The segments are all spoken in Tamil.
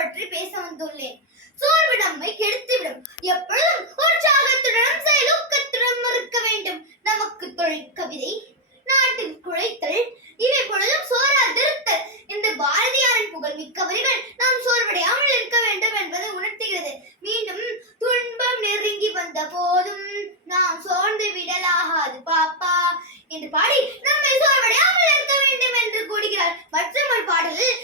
பற்றி பேச வந்துள்ளேன். சோர்வு நம்மை கெடுத்துவிடும். எப்பொழுதும் உற்சாகத்துடனும் செயலூக்கத்துடனும் இருக்க வேண்டும். நமக்கு தொழில் கவிதை நாட்டில் குழைத்தல் இவை பொழுதும் சோரா திருத்தல். இந்த பாரதியாரின் புகழ் மிக்க வரிகள் நாம் சோர்வடையாமல் இருக்க வேண்டும் என்பதை உணர்த்துகிறது. மீண்டும் துன்பம் நெருங்கி வந்த போதும் நாம் சோர்ந்து விடலாகாது பாப்பா என்று பாடி நம்மை சோர்வடையாமல் இருக்க வேண்டும் என்று கூறுகிறார். மற்றொரு பாடலில்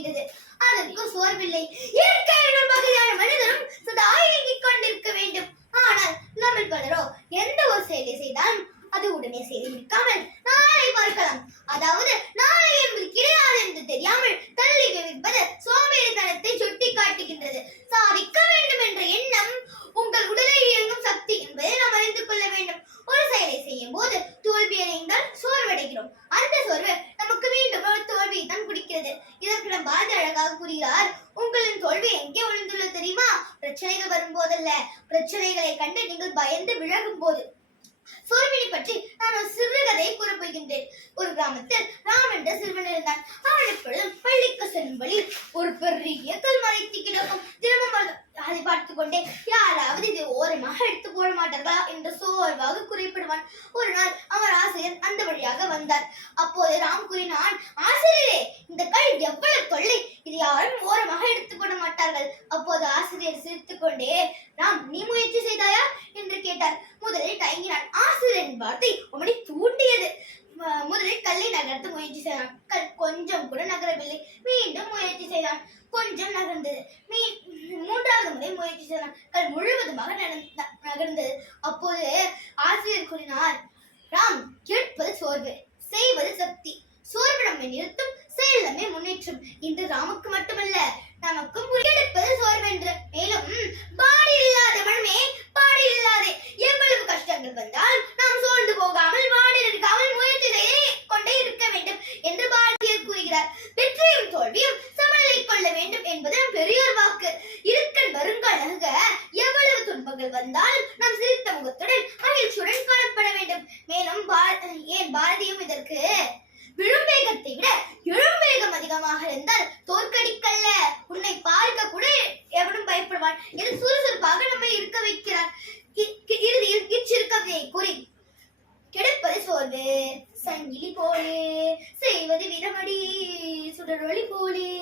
இருக்கிறது. அதற்கு சோர்வில்லை. இயற்கையின் பகுதியான மனிதனும் சதா இயங்கிக் கொண்டிருக்க வேண்டும். ஆனால் நம்ம பலரோ எந்த ஒரு செயலை செய்தாலும் அது உடனே செய்து இருக்காமல் நாளை பார்க்கலாம். அதாவது நாளை என்பது கிடையாது என்று தெரியாமல் தள்ளி வைப்பது சோம்பேறித்தனத்தை சுட்டி காட்டுகின்றது சாதிக்க வேண்டும் என்ற எண்ணம் உங்கள் உடலை இயங்கும் சக்தி என்பதை நாம் அறிந்து கொள்ள வேண்டும் ஒரு செயலை செய்யும் போது தோல்வி அடைந்தால் சோர்வடைகிறோம் அந்த சோர்வு நமக்கு மீண்டும் ஒரு தோல்வியை தான் குடிக்கிறது இதற்கு நம் பாரதி அழகாக கூறுகிறார் உங்களின் தோல்வி எங்கே ஒளிந்துள்ளது தெரியுமா போதல்ல பிரச்சனைகளை கண்டு நீங்கள் பயந்து விலகும் போது சோர்வினை பற்றி நான் ஒரு சிறுகதையை கூறப் போகின்றேன். ஒரு கிராமத்தில் ராம் என்ற சிறுவன் இருந்தான். அவன் எப்பொழுதும் பள்ளிக்கு செல்லும் வழி ஒரு பெரிய கல் மறைத்து கிடக்கும். தினமும் அதை பார்த்து கொண்டே யாராவது இதை ஓரமாக எடுத்து போட மாட்டார்களா? என்று சோர்வாக குறிப்பிடுவான். ஒரு நாள் அவர் ஆசிரியர் அந்த வழியாக வந்தார். அப்போது ராம் கூறினான் ஆசிரியரே இந்த கல் எவ்வளவு தொல்லை இது யாரும் ஓரமாக எடுத்து போட மாட்டார்கள் அப்போது ஆசிரியர் சிரித்துக் கொண்டே ராம் நீ முயற்சி செய்தாயா என்று கேட்டார் முதலில் தயங்கினான் ஆசிரியரின் வார்த்தை அவனை தூண்டியது ம- முதலில் கல்லை நகர்த்த முயற்சி செய்தான் கால் கொஞ்சம் கூட நகரவில்லை. மீண்டும் முயற்சி செய்தான். கொஞ்சம் நகர்ந்தது மீ மூன்றாவது முறை முயற்சி செய்தான். கால் முழுவதுமாக நகர்ந்தது அப்போது ஆசிரியர் கூறினார் ராம் கேட்பது சோர்வு செய்வது சக்தி. சோர்வு நம்மை நிறுத்தும் செயல் நம்மை முன்னேற்றும். இன்று ராமுக்கு மட்டுமல்ல நமக்கும் புரியெடுப்பது சோர்வென்று. மேலும் பாடி இல்லாத மனமே பாடி இல்லாதே எவ்வளவு கஷ்டங்கள் வந்தால் நாம் சோர்ந்து போகாமல் வாடி நிற்காமல் முயற்சி செய்து கொண்டே இருக்க வேண்டும் என்று பாரதியார் கூறுகிறார் வெற்றியும் தோல்வியும் சமநிலை கொள்ள வேண்டும் என்பது நம் பெரியோர் வாக்கு. இருக்கன் வருங்காலக எவ்வளவு துன்பங்கள் வந்தாலும் நாம் சிரித்த முகத்துடன் மகிழ்ச்சியுடன் காணப்பட வேண்டும். மேலும் பார- ஏன் பாரதியும் இதற்கு விழும் வேகத்தை விட எழும் வேகம் அதிகமாக இருந்தால் தோற்கடிக்கல்ல. உன்னை பார்க்க கூட எவனும் பயப்படுவான். இது சுறுசுறுப்பாக நம்மை இருக்க வைக்கிறார். இறுதியில் இச்சிருக்கவே கூறி கிடைப்பது சோர்வு. சங்கிலி போலே செய்வது விரமடி சுடரொளி போலே.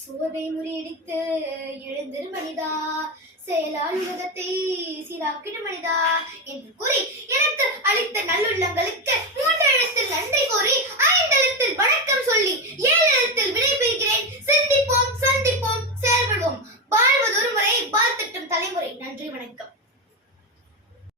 சோர்வை முறியடித்து எழுந்திரு மனிதா செயலால் உலகத்தை சீராக்கிடு மனிதா. என்று